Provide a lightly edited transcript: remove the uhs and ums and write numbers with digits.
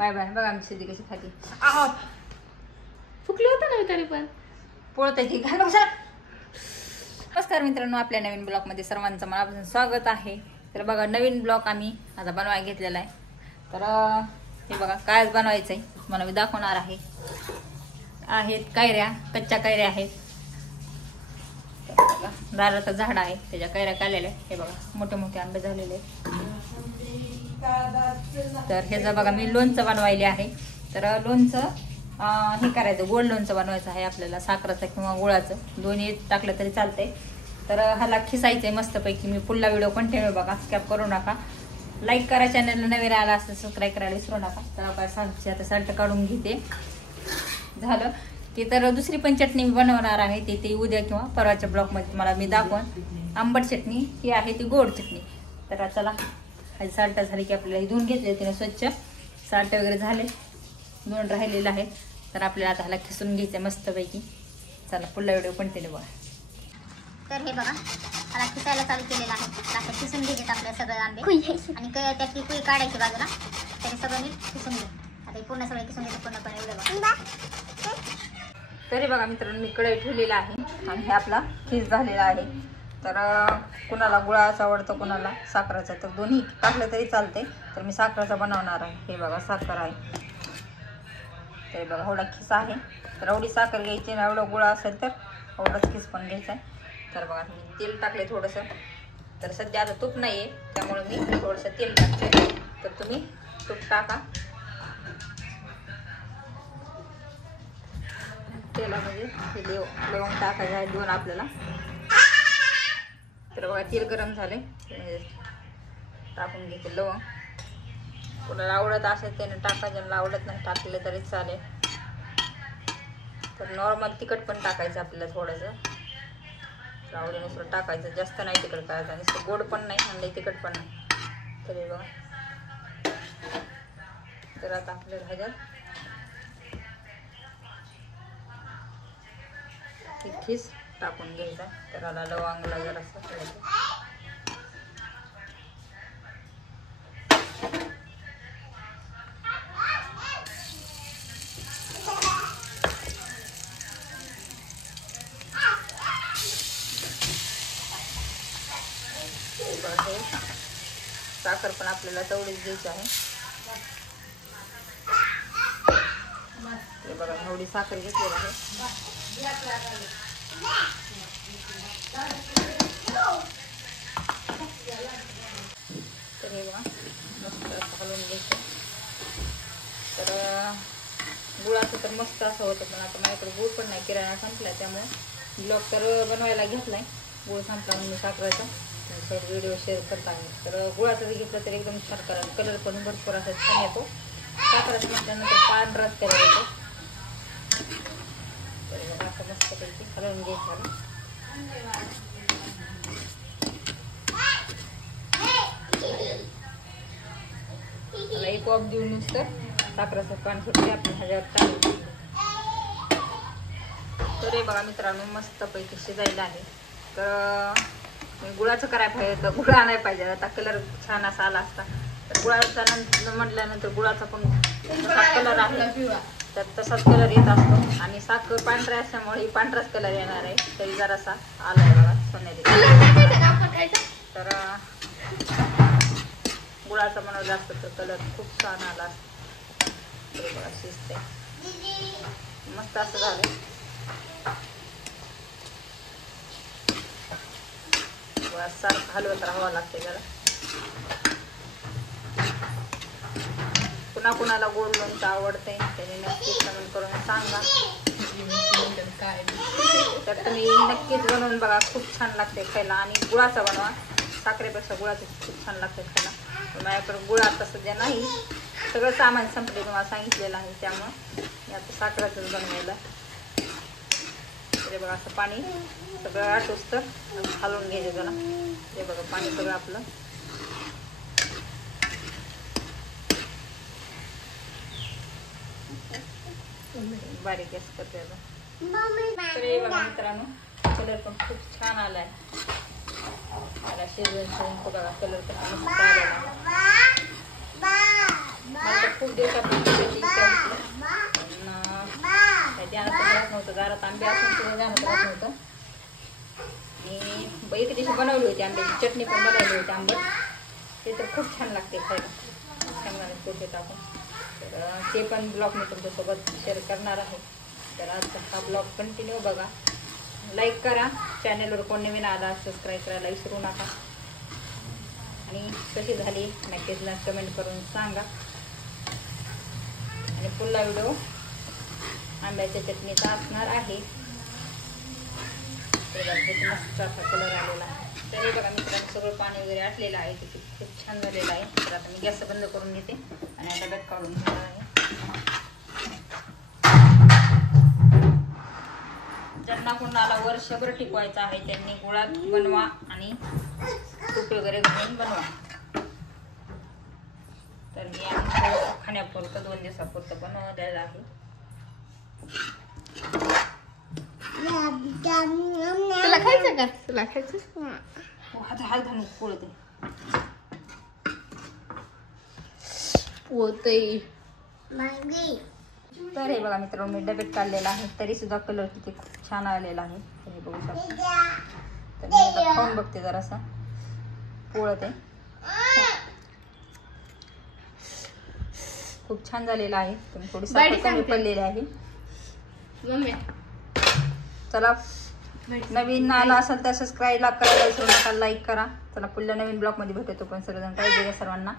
Bye bye. बघा आमची सिद्धी कशी खाती. फुकली होतं ना तरी पण पोळताची घाल बघा. नमस्कार मित्रांनो, आपल्या नवीन ब्लॉगमध्ये सर्वांचं मनापासून स्वागत आहे. तर बघा नवीन ब्लॉग आम्ही आता बनवायला घेतलेला आहे. तर हे बघा कायच बनवायचं आहे मला मी दाखवणार आहे. आहेत कैऱ्या, कच्च्या कैऱ्या आहेत. दाराचं झाड आहे त्याच्या कैऱ्या काढलेल्या आहेत. हे बघा मोठे मोठे आंबे झालेले आहेत. तर ह्याचं बघा मी लोणचं बनवायले आहे. तर लोणचं हे करायचं, गोड लोणचं बनवायचं आहे आपल्याला, साखरेचं किंवा गुळाचं दोन्ही टाकलं तरी चालतंय. तर ह्याला खिसायचंय मस्तपैकी. मी पुढला व्हिडिओ कंटिन्यू बघा, स्किप करू नका. लाईक करा, चॅनलला नवीन आला असं सबस्क्राईब करायला विसरू नका. तर काय सांगते आता साल्ट काढून घेते. झालं की तर दुसरी पण चटणी मी बनवणार आहे ती उद्या किंवा परवाच्या ब्लॉगमध्ये मला मी दाखवून. आंबट चटणी ही आहे ती गोड चटणी. तर चला साल्ट झाली की आपल्याला धुवून घेतले तिने स्वच्छ. साल्ट वगैरे झाले, धुवून राहिलेलं आहे. तर आपल्याला आता ह्याला खिसून घ्यायचं मस्तपैकी. चला पुढला व्हिडिओ कंटिन्यू बघा. तर हे बघा मला खिसायला चालू केलेलं आहे. आता खिसून घ्यायचे आपल्या सगळे आंबे आणि त्यातली कुई काढायची बाजूला. तरी सगळं नीट खिसून घे. आता पूर्ण सगळे खिसून घ्यायचं पूर्णपणे एवढं बघा. तरी बघा मित्रांनो मी कढई ठेवलेला आहे आणि हे आपला खीस झालेला आहे. तर कुणाला गुळाचा आवडतं कुणाला साखराचा, तर दोन्ही टाकलं तरी चालते. तर मी साखराचा बनवणार आहे. हे बघा साखर आहे. तर बघा एवढा खिस आहे. तर एवढी साखर घ्यायची ना, एवढं गुळ असेल तर एवढाच खिस पण घ्यायचा आहे. तर बघा मी तेल टाकले थोडंसं. तर सध्या आता तूप नाही आहे त्यामुळे मी थोडंसं तेल टाकते. तर तुम्ही तूप टाका. तेलामध्ये हे लवंग टाकायचे आहे 2 आपल्याला. तर बघा तेल गरम झाले, टाकून घेते लवंग. कोणाला आवडत असेल त्याने टाकायचं, ज्यांना आवडत नाही टाकले तरी चालेल. तर नॉर्मल तिखट पण टाकायचं आपल्याला थोडंसं, आवडीनुसार टाकायचं. जास्त नाही तिखट करायचं, नुसतं गोड पण नाही आणि तिखट पण नाही. तर बघा तर आता आपल्याला ह्याच्यात खीस टाकून घ्यायचा. तर आला लवंगला जरासं साखर पण आपल्याला तेवढीच घ्यायची आहे. हे बघा एवढी साखर घेतलेली आहे. तर हे बघा मस्त असं हलवून घ्यायचं. तर गुळाचं तर मस्त असं होतं, पण आता माझ्याकडे गुळ पण नाही, किराणा संपला त्यामुळे ब्लॉग तर बनवायला घेतलाय. गुळ संपला म्हणून साखराचा व्हिडिओ शेअर करता आहे. तर गुळाचं जर घेतलं तर एकदम छान करा, कलर पण भरपूर असा छान येतो. साखराचं म्हटल्यानंतर पांढराच कलर येतो. तर बघा असं मस्तपैकी हलवून घ्यायचं. मला एक वाफ देऊन नुसतं साखराचं पाणी सुटते आपण ह्याच्यावर टाकू. तर हे बघा मित्रांनो मस्तपैकी शिजायला आहे. तर गुळाचं करायला पाहिजे तर गुळ आणायला पाहिजे. आता कलर छान असा आला असता. तर गुळाचा म्हटल्यानंतर गुळाचा पण तसाच कलर आहे, तर तसाच कलर येत असतो. आणि साखर पांढऱ्या असल्यामुळे पांढराच कलर येणार आहे. तरी जरासा आला आहे बघा सोनेरी. तर गुळाचा बनवला असतं तर कलर खूप छान आला असता. बघा शिजते मस्त असं झालं. सारखं हलवत राहावं लागते जरा. कुणा कुणाला गोड लोणचं आवडतंय त्याने नक्कीच कमेंट करून सांगा. तर तुम्ही नक्कीच बनवून बघा, खूप छान लागते खायला. आणि गुळाचा बनवा, साखरेपेक्षा गुळाचं खूप छान लागते खायला. माझ्याकडे गुळ आता सध्या नाही, सगळं सामान संपले तुम्हाला सांगितलेलं आहे, त्यामुळं मी आता साखरेचंच बनवायला. ते बघा असं पाणी सगळं आटूस तर हलवून घ्यायचं त्याला. ते बघा पाणी सगळं आपलं बारीक गॅस करते. तर हे बघा मित्रांनो कलर पण खूप छान आलाय. मला शिजवून बघा कलर पण मस्त आलेला. मला तर खूप दिवसापासून त्याची इच्छा होती. काही ध्यानात राहत नव्हतं, घरात आंबे असून सुद्धा ध्यानात राहत नव्हतं. आणि एक दिवशी बनवली होती आंब्याची चटणी पण बनवली होती आंबे. ते तर खूप छान लागते खायला, छान कोठे टाकून. तर ते पण ब्लॉग मी तुमच्यासोबत शेअर करणार आहे. तर आजचा हा ब्लॉग कंटिन्यू बघा, लाईक करा, चॅनलवर कोण नवीन आला सबस्क्राईब करायला विसरू नका. आणि कशी झाली नक्कीच कमेंट करून सांगा. आणि पुढला व्हिडिओ आंब्याच्या चटणीचा असणार आहे. मस्त असा कलर आलेला आहे. तर हे बघा मित्रांनो, सगळं पाणी वगैरे आटलेलं आहे, ते खूप छान झालेलं आहे. तर आता मी गॅस बंद करून घेते आणि डब्यात काढून घेणार आहे. ज्यांना कोणाला वर्षभर टिकवायचं आहे त्यांनी गुळात बनवा आणि तूप वगैरे घालून बनवा. तर मी आम्ही खाण्यापुरतं 2 दिवसापुरतं बनवलेलं आहे. तुला खायचं का? तुला खायचं? हात घालून पोळते पोतई. तर हे बघा मित्रांनो, मी डब्यात काढलेला आहे, तरी सुद्धा कलर किती खूप छान आलेला आहे. तर हे बघू शकता. तर मी आता खाऊन बघते जरासा, पोळते. खूप छान झालेला आहे. तुम्ही थोडी साखर कमी पडलेली आहे. मम्मी चला, नवीन आला असेल तर सबस्क्राईब करायला विसरू नका, लाईक करा. चला पुढल्या नवीन ब्लॉग मध्ये भेटतो. पण सर्वजण काळजी घ्या सर्वांना.